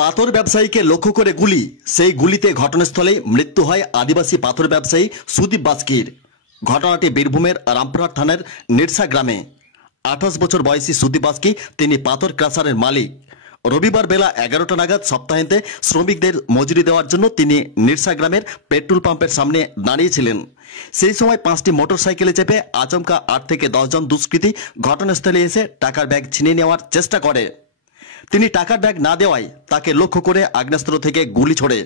পাথর ব্যবসায়ীকে লক্ষ্য করে গুলি, সেই গুলিতে ঘটনাস্থলেই মৃত্যু হয় আদিবাসী পাথর ব্যবসায়ী সুদীপ বাস্কির। ঘটনাটি বীরভূমের রামপুরহাট থানার নিরসা গ্রামে। 28 বছর বয়সী সুদীপ বাস্কি তিনি পাথর ক্রাশারের মালিক। রবিবার বেলা 11টা নাগাদ সপ্তাহান্তে শ্রমিকদের মজুরি দেওয়ার জন্য তিনি নিরসা গ্রামের পেট্রোল পাম্পের সামনে দাঁড়িয়েছিলেন। সেই সময় 5টি মোটরসাইকেলে চেপে আচমকা 8 থেকে 10 জন দুষ্কৃতী ঘটনাস্থলে এসে টাকার ব্যাগ ছিনিয়ে নেওয়ার চেষ্টা করে। তিনি টাকার ব্যাগ না দেওয়ায় তাকে লক্ষ্য করে আগ্নেয়াস্ত্র থেকে গুলি ছোড়ে।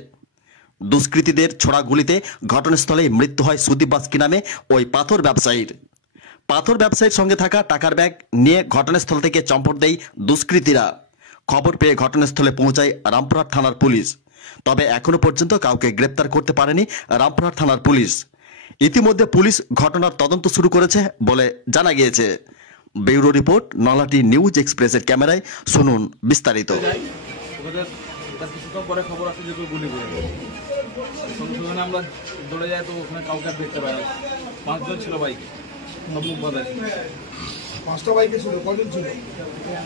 দুষ্কৃতীদের ছোড়া গুলিতে ঘটনাস্থলেই মৃত্যু হয় সুদীপ বাস্কি নামে ওই পাথর ব্যবসায়ীর। পাথর ব্যবসায়ীর সঙ্গে থাকা টাকার ব্যাগ নিয়ে ঘটনাস্থল থেকে চম্পট দেয় দুষ্কৃতীরা। খবর পেয়ে ঘটনাস্থলে পৌঁছায় রামপুরহাট থানার পুলিশ। তবে এখনো পর্যন্ত কাউকে গ্রেপ্তার করতে পারেনি রামপুরহাট থানার পুলিশ। ইতিমধ্যে পুলিশ ঘটনার তদন্ত শুরু করেছে বলে জানা গিয়েছে। ব্যুরো রিপোর্ট, নলাটি নিউজ এক্সপ্রেসের ক্যামেরায়। শুনুন বিস্তারিত। পরে খবর আছে যে গুলি করে সঙ্গে আমরা দৌড়ে যাই, তো ওখানে কাউকে দেখতে পাই না। 5 জন ছিল বাইকে, সব মুখ বাঁধা। 5টা বাইকে ছিল, কজন ছিল?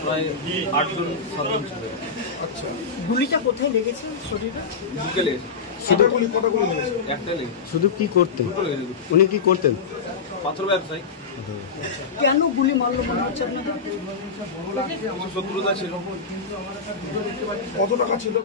প্রায় 8 জন 7 জন ছিল। আচ্ছা, গুলিটা কোথায় লেগেছে? শরীরে বুকে লেগেছে। কটা গুলি লেগেছে? একটাই লেগেছে। শুধু কি করতেন? দুটো লেগেছে। উনি কি করতেন? পাথর ব্যবসায়ী। কেন গুলি মারলো মনে হচ্ছে আপনাদের? শত্রুতা ছিল। কত টাকা ছিল?